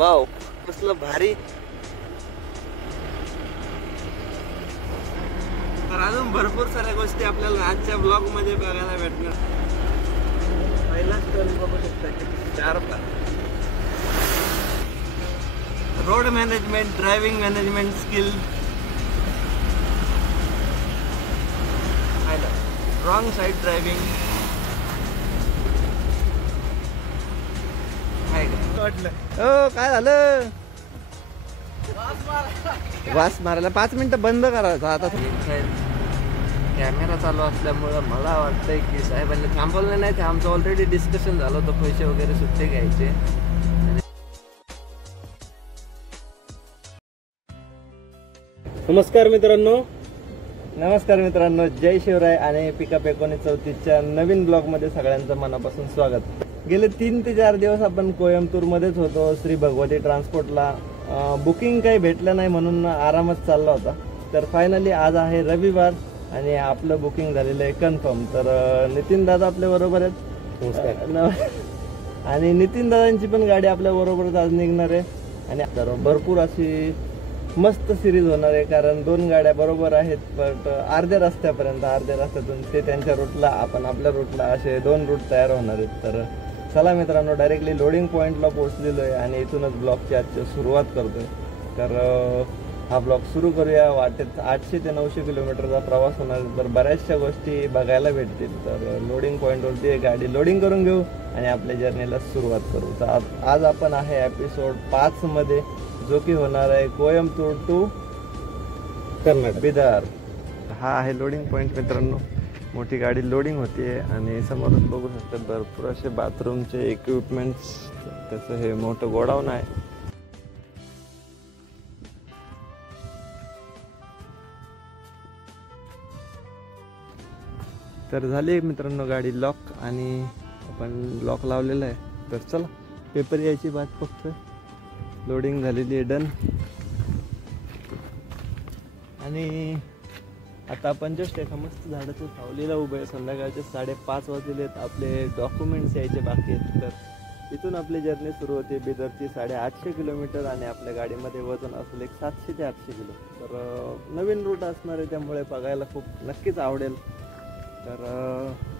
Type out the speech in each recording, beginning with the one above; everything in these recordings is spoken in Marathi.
वाव, कसलं भारी. तर अजून भरपूर साऱ्या गोष्टी आपल्याला आजच्या ब्लॉग मध्ये बघायला भेटणार. पहिला स्टोरी बघू शकता किती शार्प आहे. Road management, driving management skill, wrong side driving. हो काय झालं? वास मारायला 5 मिनिटं बंद करायचा. आता कॅमेरा चालू असल्यामुळं मला वाटतंय की साहेबांनी थांबवलं नाही. ते आमचं ऑलरेडी डिस्कशन झालं होतं पैसे वगैरे सुट्टे घ्यायचे. नमस्कार मित्रांनो, जय शिवराय आणि पिकअप 1934च्या नवीन ब्लॉगमध्ये सगळ्यांचं मनापासून स्वागत. गेले 3 ते 4 दिवस आपण कोयंबतूरमध्येच होतो. श्री भगवती ट्रान्सपोर्टला बुकिंग काही भेटलं नाही म्हणून आरामच चालला होता. तर फायनली आज आहे रविवार आणि आपलं बुकिंग झालेलं आहे कन्फर्म. तर नितीन दादा आपल्या बरोबर आहेत. आणि नितीन दादांची पण गाडी आपल्या बरोबरच आज निघणार आहे. आणि भरपूर अशी मस्त सिरीज होणार आहे, कारण 2 गाड्या बरोबर आहेत. बट अर्ध्या रस्त्यातून ते त्यांच्या रूटला, आपण आपल्या रूटला, असे 2 रूट तयार होणार आहेत. तर चला मित्रांनो, डायरेक्टली लोडिंग पॉईंटला पोहोचलेलो आहे आणि इथूनच ब्लॉगची आजची सुरुवात करतोय. तर हा ब्लॉग सुरू करूया. वाटेत 800 ते 900 किलोमीटरचा प्रवास होणार, तर बऱ्याचशा गोष्टी बघायला भेटतील. तर लोडिंग पॉईंटवरती गाडी लोडिंग करून घेऊ आणि आपल्या जर्नीला सुरुवात करू. तर आज आपण आहे एपिसोड 5 मध्ये, जो की होणार आहे कोयंबतूर टू कर्नाटक बिदर. हा आहे लोडिंग पॉईंट मित्रांनो. मोठी गाडी लोडिंग होतीये आणि समोरच बघू शकता भरपूर असे बाथरूमचे इक्विपमेंट्स. त्याचं हे मोठं गोडाऊन आहे. तर झाली मित्रांनो गाडी लॉक आणि आपण लॉक लावलेला आहे. तर चला, पेपर यायची बात फक्त. लोडिंग झालेली आहे, डन. आणि आता आपण जस्ट एका मस्त झाडाच्या सावलीला उभे आहे. संध्याकाळचे 5:30 वाजलेले आहेत. आपले डॉक्युमेंट्स यायचे बाकी आहेत. तर इथून आपली जर्नी सुरू होते. बिदरची 850 किलोमीटर आणि आपल्या गाडीमध्ये वजन असेल 700 ते 800 किलो. तर नवीन रूट असणार आहे, त्यामुळे बघायला खूप नक्कीच आवडेल. तर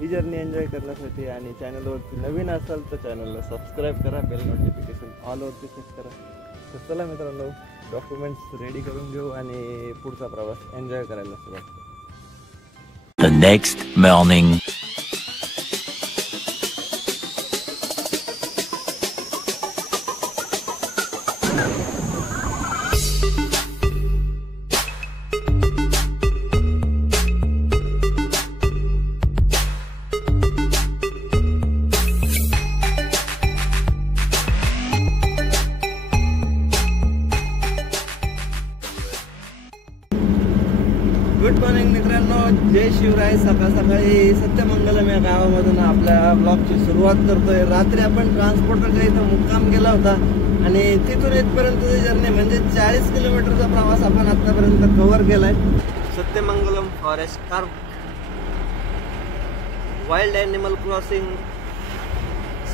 ही जर्नी एन्जॉय करण्यासाठी आणि चॅनलवरती नवीन असाल तर चॅनलला सबस्क्राईब करा, बेल नोटिफिकेशन ऑलवरती सेट करा. तर चला मित्रांनो, डॉक्युमेंट्स रेडी करून घेऊ आणि पुढचा प्रवास एन्जॉय करायला सुरुवात करू. The next morning. Good morning मित्रांनो, जय शिवराय. सकाळी सत्यमंगलम या गावामधून आपल्या ब्लॉगची सुरुवात करतोय. रात्री आपण ट्रान्सपोर्टरच्या इथं मुक्काम केला होता आणि तिथून इथपर्यंतची जर्नी म्हणजे 40 किलोमीटरचा प्रवास आपण आतापर्यंत कव्हर केलाय. Sathyamangalam forest park, wild animal crossing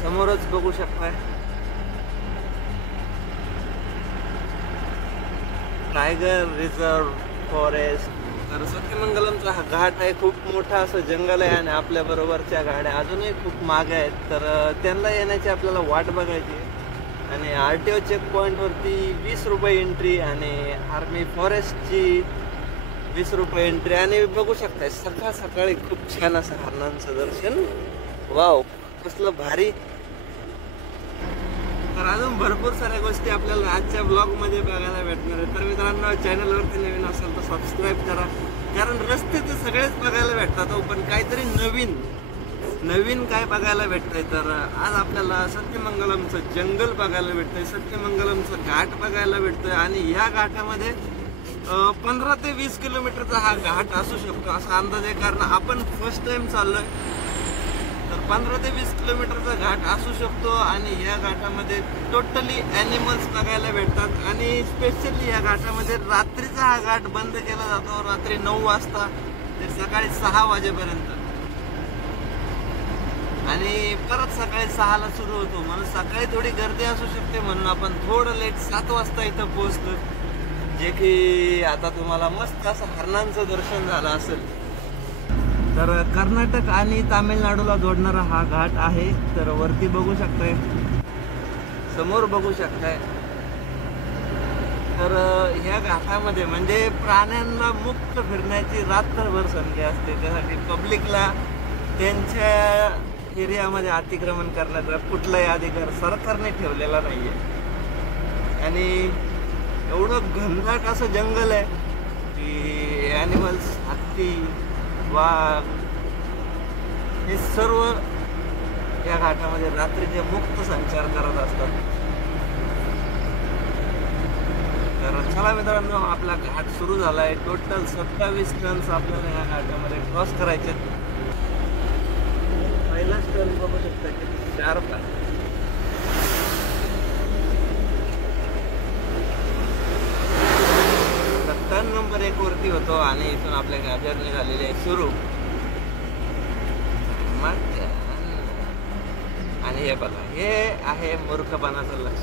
समोरच बघू शकताय. Tiger reserve forest. तर सत्यमंगलमचा हा घाट आहे, खूप मोठा असं जंगल आहे आणि आपल्या बरोबरच्या गाड्या अजूनही खूप मागे आहेत. तर त्यांना येण्याची आपल्याला वाट बघायची. आणि RTO चेक पॉईंटवरती 20 रुपये एंट्री आणि आर्मी फॉरेस्टची 20 रुपये एंट्री. आणि बघू शकताय सकाळी खूप छान असं हरणांचं दर्शन. वाव, कसलं भारी. तर अजून भरपूर साऱ्या गोष्टी आपल्याला आजच्या ब्लॉगमध्ये बघायला भेटणार आहे. तर मित्रांनो, चॅनलवरती नवीन असेल तर सबस्क्राईब करा, कारण रस्ते तर सगळेच बघायला भेटतात, पण काहीतरी नवीन काय बघायला भेटतंय. तर आज आपल्याला सत्यमंगलमचं जंगल बघायला भेटतंय, सत्यमंगलमचं घाट बघायला भेटतोय. आणि या घाटामध्ये 15 ते 20 किलोमीटरचा हा घाट असू शकतो असा अंदाज आहे, कारण आपण फर्स्ट टाइम चाललोय. तर 15 ते 20 किलोमीटरचा घाट असू शकतो. आणि या घाटामध्ये टोटली ॲनिमल्स बघायला भेटतात. आणि स्पेशली या घाटामध्ये रात्रीचा हा घाट बंद केला जातो, रात्री 9 वाजता ते सकाळी 6 वाजेपर्यंत. आणि परत सकाळी 6ला सुरू होतो, म्हणून सकाळी थोडी गर्दी असू शकते म्हणून आपण थोडं लेट 7 वाजता इथं पोहोचलो, जे की आता तुम्हाला मस्त असं हरणांचं दर्शन झालं असेल. तर कर्नाटक आणि तामिळनाडूला जोडणारा हा घाट आहे. तर वरती बघू शकताय, समोर बघू शकताय. तर ह्या घाटामध्ये म्हणजे प्राण्यांना मुक्त फिरण्याची रात्रभर संधी असते. त्यासाठी पब्लिकला त्यांच्या एरियामध्ये अतिक्रमण करण्याचा कुठलाही अधिकार सरकारने ठेवलेला नाहीये. आणि एवढं घनदाट असं जंगल आहे की ॲनिमल्स, हत्ती, वाघ हे सर्व या घाटामध्ये रात्रीचे मुक्त संचार करत असतात. तर चला मित्रांनो, आपला घाट सुरू झाला आहे. टोटल 27 टन्स आपल्याला या घाटामध्ये क्रॉस करायचे. पहिलाच टर्न बघू शकता की 4 टर्न नंबर 1 वरती होतो आणि इथून आपल्या जर्नी झालेली आहे सुरू. आणि हे बघा, हे आहे मूर्खपणाचं लक्ष.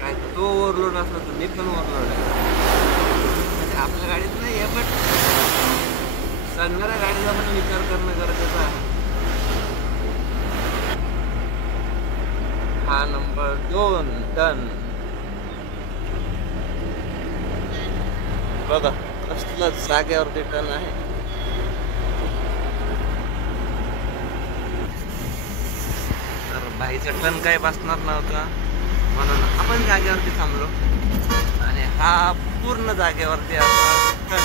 काय तो ओव्हरलोड असला तर मी पण ओव्हरलोड आहे. म्हणजे आपल्या गाडीत नाही आहे, पण चालणाऱ्या गाडीचा पण विचार करणं गरजेचं आहे. हा नंबर 2 टन बघा, कसलं जागेवरती टन आहे. तर बाईचं टन काही बसणार नव्हता म्हणून आपण जागेवरती थांबलो आणि हा पूर्ण जागेवरती असा टन.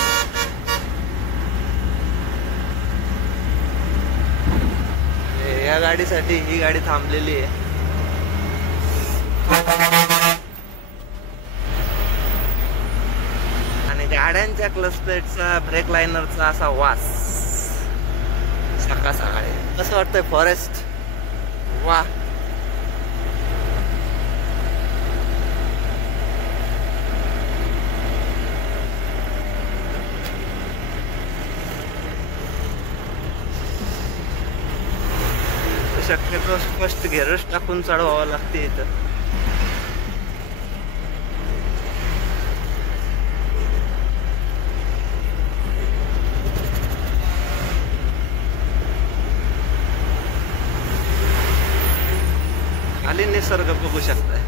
या गाडीसाठी ही गाडी थांबलेली आहे. आणि गाड्यांच्या क्लच प्लेटचा, ब्रेक लायनरचा असा वास सकाळ सकाळी कसं वाटतंय. फॉरेस्ट, वा. शक्यतो स्पष्ट घेरच टाकून चढवावं लागते इथं. खाली निसर्ग बघू शकताय.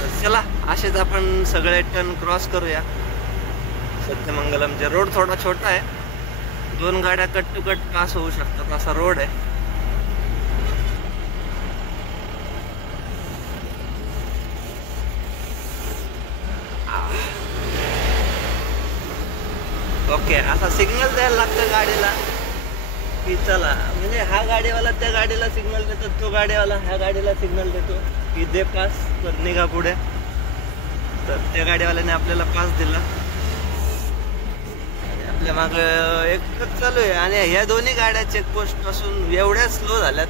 तर चला, असेच आपण सगळे टर्न क्रॉस करूया. सत्यमंगलमचे रोड थोडा छोटा आहे, 2 गाड्या कट टू कट पास होऊ शकतात असा रोड आहे. ओके, असा सिग्नल द्यायला लागतं गाडीला की चला. म्हणजे हा गाडीवाला त्या गाडीला सिग्नल देतो, तो गाडीवाला ह्या गाडीला सिग्नल देतो की दे पास, तर निघा पुढे. तर त्या गाडीवाल्याने आपल्याला पास दिला. आपल्या माग एक ट्रक चालू आहे आणि ह्या दोन्ही गाड्या चेकपोस्ट पासून एवढ्या स्लो झाल्यात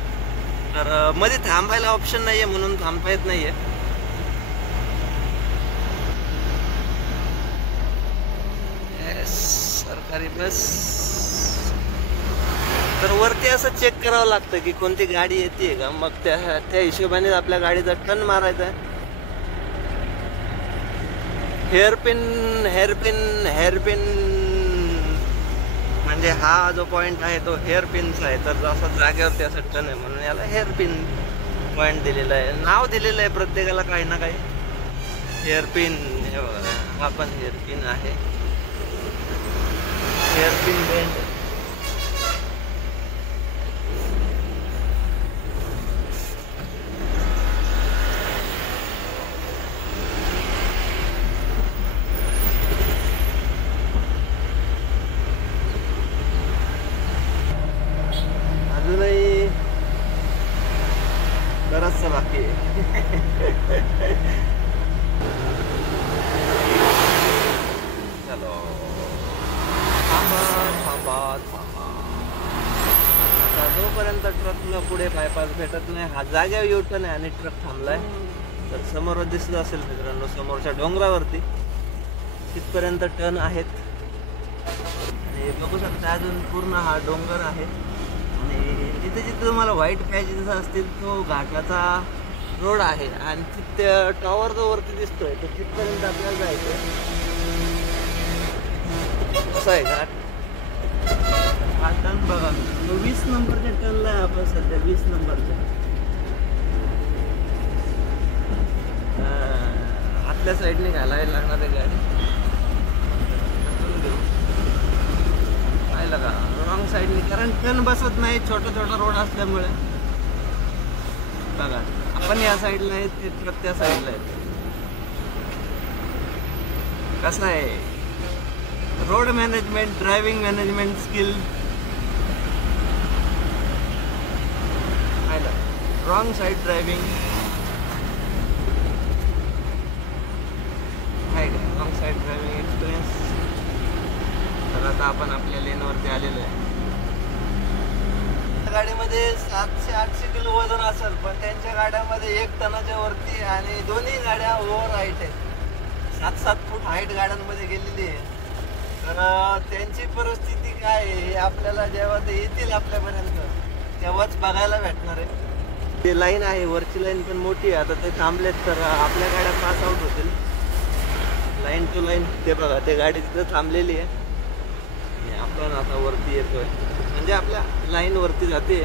तर मध्ये थांबायला ऑप्शन नाहीये म्हणून थांबता येत नाहीये. सरकारी बस. तर वरती असं चेक करावं लागतं की कोणती गाडी येते का, मग त्या हिशोबाने आपल्या गाडीचा टर्न मारायचा. हेअरपिन हेअरपिन हेअरपिन म्हणजे हा जो पॉइंट आहे तो हेअरपिनचा आहे. तर असं जागेवरती असं टर्न आहे म्हणून याला हेअरपिन पॉइंट दिलेला आहे. नाव दिलेलं आहे प्रत्येकाला काही ना काही. हेअरपिन, हे बघा, हा पण हेअरपिन आहे. हेअरपिन बेंड. अजूनही बराचसा बाकी आहे. चलो, आता जोपर्यंत ट्रकला पुढे बायपास भेटत नाही, हा जागेवर युटर्न आहे आणि ट्रक थांबलाय. तर समोर दिसत असेल मित्रांनो, समोरच्या डोंगरावरती तिथपर्यंत टर्न आहेत. आणि बघू शकता अजून पूर्ण हा डोंगर आहे आणि जिथे जिथे तुम्हाला व्हाईट पॅचेस असतील तो घाटाचा रोड आहे आणि तिथे टॉवर जो वरती दिसतोय तो तिथपर्यंत आपल्याला जायचं. असं आहे घाट. हा टर्न बघा 20 नंबरच्या टर्नला आहे आपण सध्या 20 नंबरच्या. आतल्या साईडने घालायला लागणार आहे गाडी. पाहिलं का रॉंग साईडने कारण टर्न बसत नाही छोटा छोटा रोड असल्यामुळे. बघा आपण या साईडला आहेत ते ट्रक त्या साईडला आहेत. कसं आहे road management driving management skill. पाहिलं रॉंग साईड ड्रायव्हिंग आहे का रॉंग साईड ड्रायव्हिंग एक्सपिरियन्स. तर आता आपण आपल्या लेनवरती आलेलो आहे. गाडीमध्ये 700-800 किलो वजन असेल पण त्यांच्या गाड्यामध्ये 1 टनाच्या वरती आणि दोन्ही गाड्या ओव्हर हाईट आहेत. 7-7 फूट हाईट गाड्यांमध्ये गेलेली आहे. तर त्यांची परिस्थिती काय आहे हे आपल्याला जेव्हा ते येतील आपल्यापर्यंत तेव्हाच बघायला भेटणार आहे. ते लाईन आहे वरची लाईन पण मोठी आहे. आता ते थांबलेत तर आपल्या गाड्या पास आउट होतील. लाईन टू लाईन ते बघा ते गाडी तिथं थांबलेली आहे आणि आपण आता वरती येतोय म्हणजे आपल्या लाईन वरती जाते.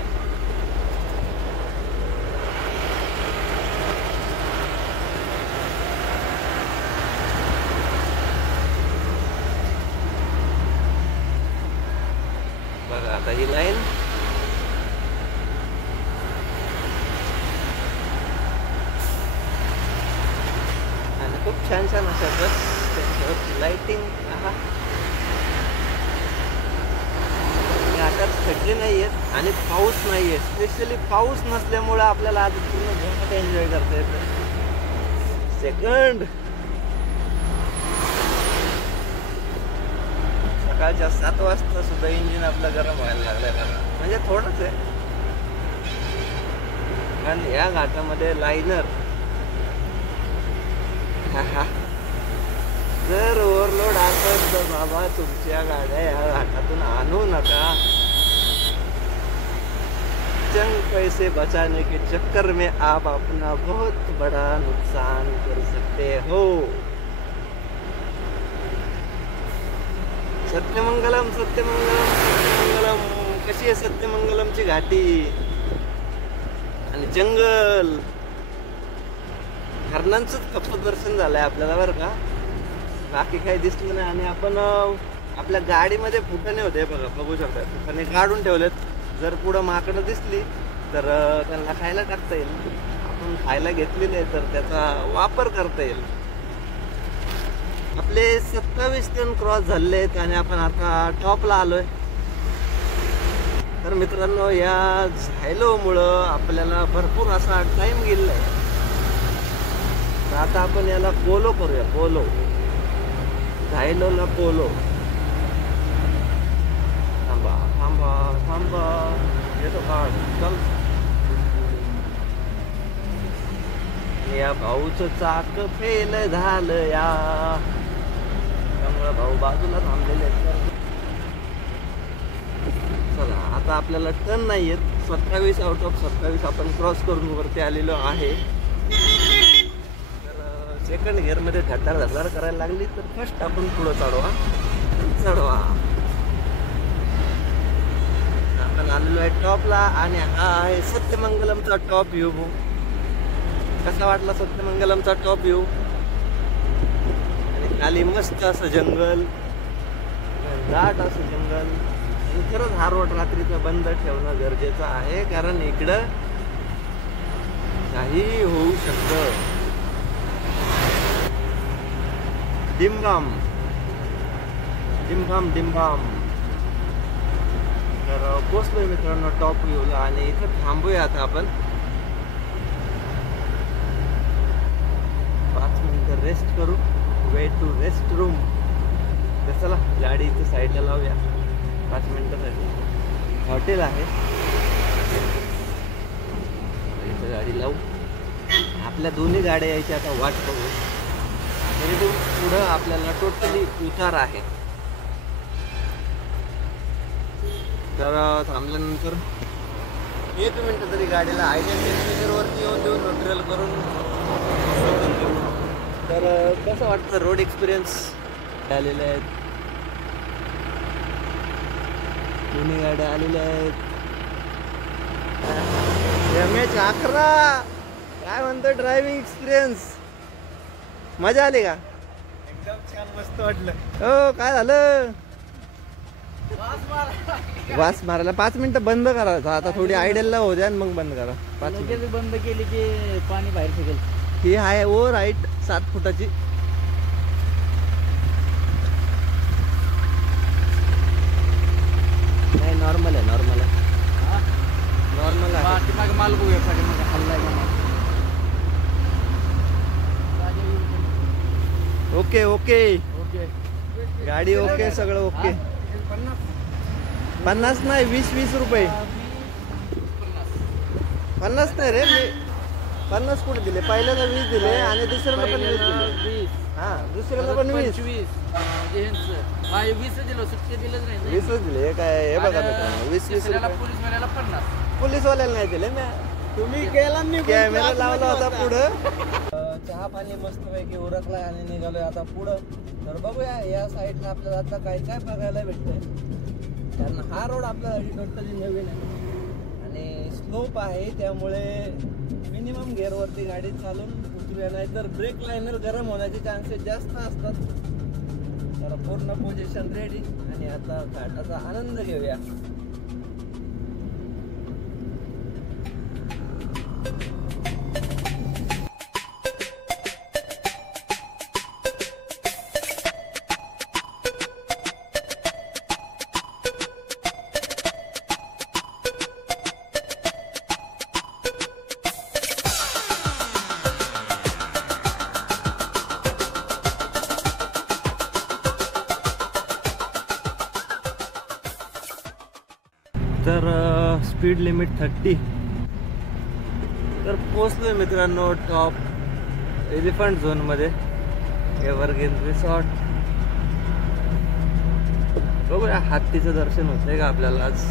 बघा आता ही लाईन आणि खूप छान छान अशा त्यांच्यावरची लाइटिंग. घाटात खड्डे नाही आहेत आणि पाऊस नाही आहे. स्पेशली पाऊस नसल्यामुळे आपल्याला आज पूर्ण घाट एन्जॉय करता येतं. सेकंड सकाळच्या 7 वाजता सुद्धा इंजिन आपलं गरम व्हायला लागलं कारण म्हणजे थोडंच आहे. आणि या घाटामध्ये लायनर जर ओव्हरलोड असेल तर बाबा तुमच्या गाड्या या घाटातून आणू नका. चंद पैसे बचाने के चक्कर में आप अपना बहुत बड़ा नुकसान कर सकते हो. सत्यमंगलम सत्यमंगलम सत्यमंगलम. कशी आहे सत्यमंगलमची घाटी आणि जंगल. हरणांचंच फक्त दर्शन झालंय आपल्याला बरं का बाकी काही दिसलं नाही. आणि आपण आपल्या गाडीमध्ये फुटाणे होते बघा बघू शकता फुटाणे काढून ठेवलेत. जर पुढं माकडं दिसली तर त्यांना खायला टाकता येईल. आपण खायला घेतलेले आहे तर त्याचा वापर करता येईल. आपले 27 टन क्रॉस झाले आहेत आणि आपण आता टॉपला आलोय. तर मित्रांनो या झायलोमुळं आपल्याला भरपूर असा टाइम गेलेला आहे. तर आता आपण याला पोलो करूया. पोलो झायलोला पोलो. थांबा थांबा थांबा येतो का चल. या भाऊचं चाक फेल झालं या त्यामुळे भाऊ बाजूला थांबलेले आहेत. चला आता आपल्याला टर्न नाही आहेत. 27 आउट ऑफ 27 आपण क्रॉस करून वरती आलेलो आहे. तर सेकंड गिअरमध्ये धडधाड धडधाड करायला लागली तर फर्स्ट आपण पुढं चढवा. आपण आलेलो आहे टॉपला आणि हा आहे सत्यमंगलमचा टॉप व्ह्यू. कसा वाटला सत्यमंगलमचा टॉप व्ह्यू. आणि खाली मस्त असं जंगल दाट असं जंगल. आणि खरंच हा रोड रात्रीचा बंद ठेवणं गरजेचं आहे कारण इकडं काही होऊ शकतं. डिमबाम डिमबाम डिमबाम. तर पोचलोय मित्रांनो टॉप व्ह्यूला आणि इथं थांबूया आता आपण 5 मिनिटं रेस्ट करू. Way to restroom. तर चला गाडी इथं साईडला लावूया 5 मिनिटासाठी. हॉटेल आहे इथं गाडी लावू. आपल्या दोन्ही गाड्या यायच्या आता वाट बघू. तरी तो पुढं आपल्याला टोटली उतार आहे. तर थांबल्यानंतर 1 मिनिट तरी गाडीला आयडियल टेम्परेचरवरती येऊन देऊन न्यूट्रल करून सोडून देऊ. तर कसं वाटतं रोड एक्सपिरियन्स आलेले आहेत. दोन्ही गाड्या आलेल्या आहेत. MH11 काय म्हणतो ड्रायव्हिंग एक्सपिरियन्स? मजा आली का? एकदम छान मस्त वाटलं. हो काय झालं? वास मारायला 5 मिनिटं बंद करायचं. आता थोडी आयडियलला हो द्या आणि मग बंद करा. 5 मिनिट बंद केली की पाणी बाहेर फेकेल. ही आहे ओ राईट 7 फुटाची. नाही नॉर्मल आहे नॉर्मल आहे नॉर्मल आहे. पाठीमागे माल बघूया. पाठीमागे हल्लाय का माल. ओके ओके ओके गाडी ओके सगळं ओके. 50 नाही 20 रुपये. 50 नाही रे मी 50 कुठे दिले? पहिल्याला 20 दिले आणि दुसऱ्याला पण 20 दिले. हा दुसऱ्याला पण 20 20 दिलं. सुट्टी दिलंच नाही. 20 दिले. हे काय हे बघा मित्रांनो 20 रुपये. पोलीस वाल्याला 50. पोलीसवाल्याला नाही दिले मी. तुम्ही गेला नाही. कॅमेरा लावला होता पुढं. चहा पाणी मस्त पैकी उरकला आणि निघालोय आता पुढं. तर बघूया या साईडला आपल्याला आता काय काय बघायला भेटतंय. कारण हा रोड आपल्यासाठी टोटली नवीन आहे आणि स्लोप आहे. त्यामुळे मिनिमम गिअरवरती गाडी चालून उतरूया. नाही तर ब्रेक लायनर गरम होण्याचे चान्सेस जास्त असतात. तर पूर्ण पोझिशन रेडी आणि आता घाटाचा आनंद घेऊया. तर स्पीड लिमिट 30. तर पोचलोय मित्रांनो टॉप एलिफंट झोन मध्ये एव्हरग्रीन रिसॉर्ट. बघूया हत्तीचं दर्शन होतंय का आपल्याला आज.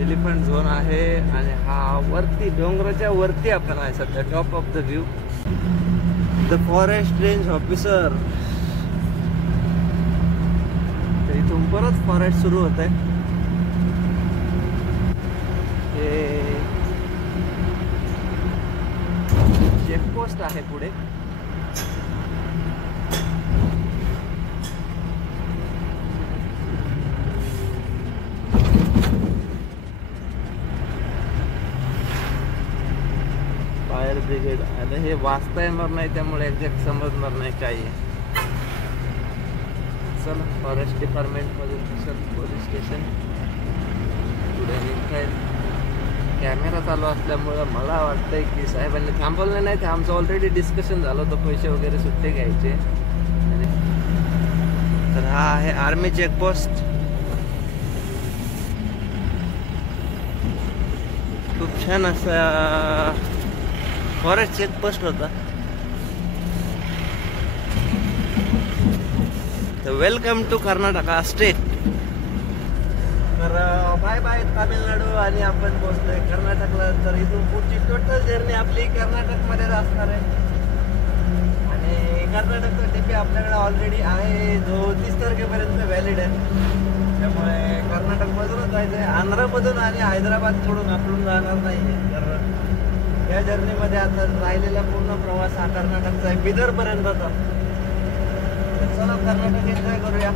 एलिफंट झोन आहे आणि हा वरती डोंगराच्या वरती आपण आहे सध्या. Top of the view. The forest range officer. इथून परत फॉरेस्ट सुरू होत आहे. हे चेकपोस्ट आहे पुढे. Fire brigade. आता हे वाचता येणार नाही त्यामुळे एक्झॅक्ट समजणार नाही काही. चला फॉरेस्ट डिपार्टमेंट मधून पोलीस स्टेशन पुढे निघताय. कॅमेरा चालू असल्यामुळं मला वाटतंय की साहेबांनी थांबवलं नाही. ते आमचं ऑलरेडी डिस्कशन झालं होतं पैसे वगैरे सुट्टे घ्यायचे. तर हा आहे आर्मी चेकपोस्ट. खूप छान असा फॉरेस्ट चेकपोस्ट होता. Welcome to Karnataka state. तर बाय बाय तामिळनाडू आणि आपण पोहोचलोय कर्नाटकला. तर इथून पुढची टोटल जर्नी आपली कर्नाटकमध्येच असणार आहे. आणि कर्नाटकचा टिपी आपल्याकडे ऑलरेडी आहे जो 30 तारखेपर्यंत व्हॅलिड आहे. त्यामुळे कर्नाटकमधूनच जायचं आहे. आंध्रामधून आणि हैदराबादकडून आपण जाणार नाही. तर या जर्नीमध्ये आता राहिलेला पूर्ण प्रवास हा कर्नाटकचा आहे बिदरपर्यंतचा. चला कर्नाटक एन्जॉय करूया.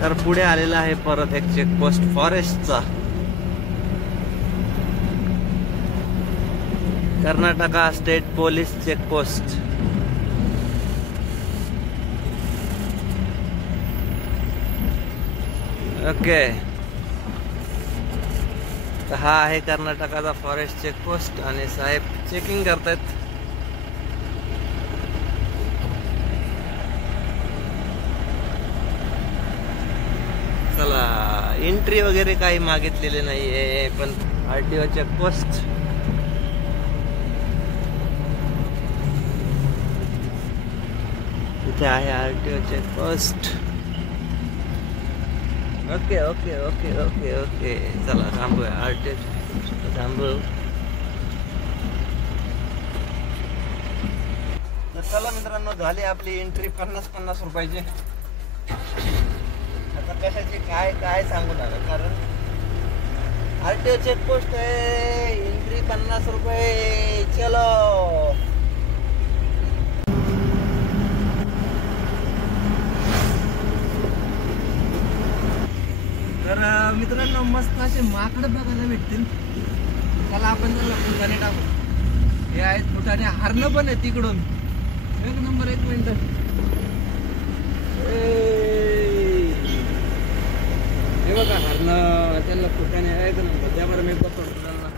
तर पुढे आलेला आहे परत एक चेकपोस्ट फॉरेस्टचा. Karnataka state police checkpost. Okay तर हा आहे कर्नाटकाचा फॉरेस्ट चेकपोस्ट आणि साहेब चेकिंग करतायत. चला, एंट्री वगैरे काही मागितलेले नाहीये, पण RTO चेकपोस्ट. इथे आहे RTO checkpost. Okay okay okay okay okay, चला थांबूया. RTO थांबू. तर चला मित्रांनो, झाली आपली एंट्री 50-50 रुपयाची. आता कशाची काय काय सांगू नका, कारण RTO चेकपोस्ट आहे. एंट्री 50 रुपये. चलो. तर मित्रांनो, मस्त असे माकडं बघायला भेटतील. चला आपण त्याला फुटाने टाकू. हे आहेत फुटाने. हरणं पण आहे तिकडून. एक नंबर. 1 मिनिट. हे बघा हरणं, त्यांना फुटाने एक नंबर. त्यामुळे मी बघतो त्यांना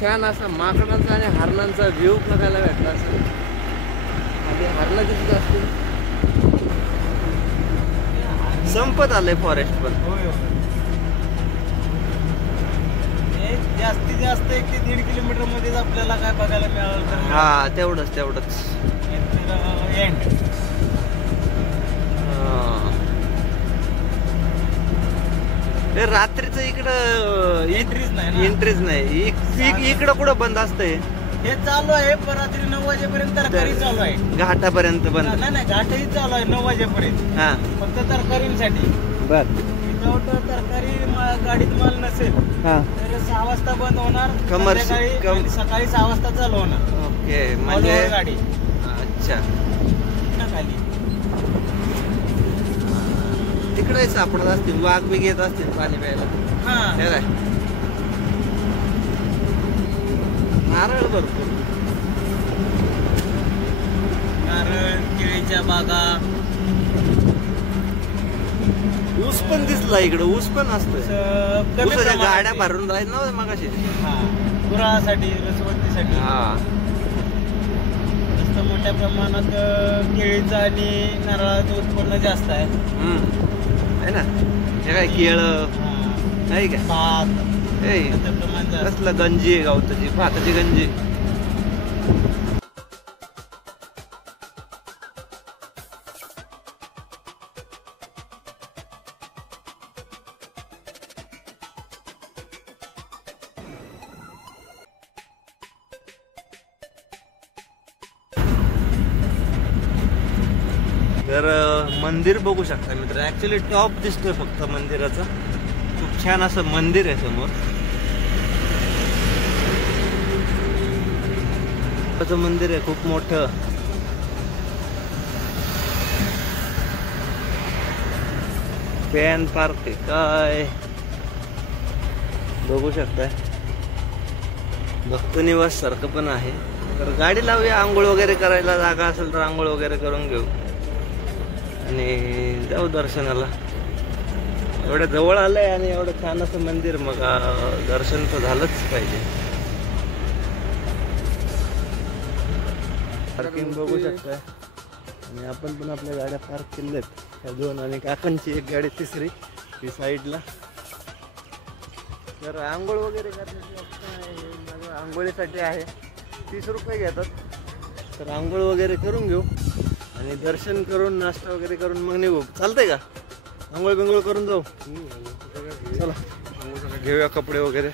छान असा माकडांचा आणि हरणांचा व्ह्यू बघायला भेटला. असं आणि हरणं दिसत असतील. संपत आलंय फॉरेस्ट पण. जास्तीत जास्त 1 ते 1.5 किलोमीटर मध्येच आपल्याला काय बघायला मिळालं. हा, तेवढंच तेवढंच. ते रात्रीचं इकडं एंट्रीच नाही ना. एंट्रीच नाही. इकडं कुठं बंद असतंय? हे चालू आहे, पण रात्री 9 वाजेपर्यंत तरकारी चालू आहे. घाटापर्यंत बंद. नाही, घाटही चालू आहे 9 वाजेपर्यंत. हा, फक्त तरकारींसाठी. बर. विदाउट तरकारी गाडीत माल नसेल हा, तर 6 वाजता बंद होणार. Commercial- संध्याकाळी आणि सकाळी 6 वाजता चालू होणार. ओके. All म्हणजे over गाडी अच्छा, ना खाली. तिकडे सापडत असतील. वाघ बी घेत असतील पाणी प्यायला. हा, हे काय, नारळ भरपूर. नारळ, केळीच्या बागा. ऊस पण दिसला इकडे. ऊस पण असतोय. कमी ऊसाच्या प्रमाणात गाड्या आहे. भरून जाईल ना मगाशी. हा, गुरासाठी, रसवंतीसाठी. हा, जास्त मोठ्या प्रमाणात केळीचं आणि नारळाचं उत्पन्न जास्त आहे. आहे ना. हे काय, केळं हा, नाही काय. भात हे त्याचं प्रमाण जास्त. कसलं गंजी आहे गावताची, भाताची गंजी. तर मंदिर बघू शकता मित्र. ऍक्च्युली टॉप दिसतोय फक्त मंदिराचा. खूप छान असं मंदिर आहे समोर. मंदिर आहे खूप मोठं. पॅन पार्क आहे काय बघू शकताय. भक्त निवास सारखं पण आहे. तर गाडी लावूया. आंघोळ वगैरे करायला जागा असेल तर आंघोळ वगैरे करून घेऊ आणि जाऊ दर्शनाला. एवढ्या जवळ आलंय आणि एवढं छान असं मंदिर, मग दर्शन तर झालंच पाहिजे. पार्किंग बघू शकताय. आणि आपण पण आपल्या गाड्या पार्क केल्यात. ह्या 2 आणि काकांची एक गाडी, तिसरी ती साईडला. तर आंघोळ वगैरे करण्याची आंघोळीसाठी आहे 30 रुपये घेतात. तर आंघोळ वगैरे करून घेऊ आणि दर्शन करून नाश्ता वगैरे करून मग निघू. चालतंय का? आंघोळ बिंघोळ करून जाऊ. चला घेऊया कपडे वगैरे.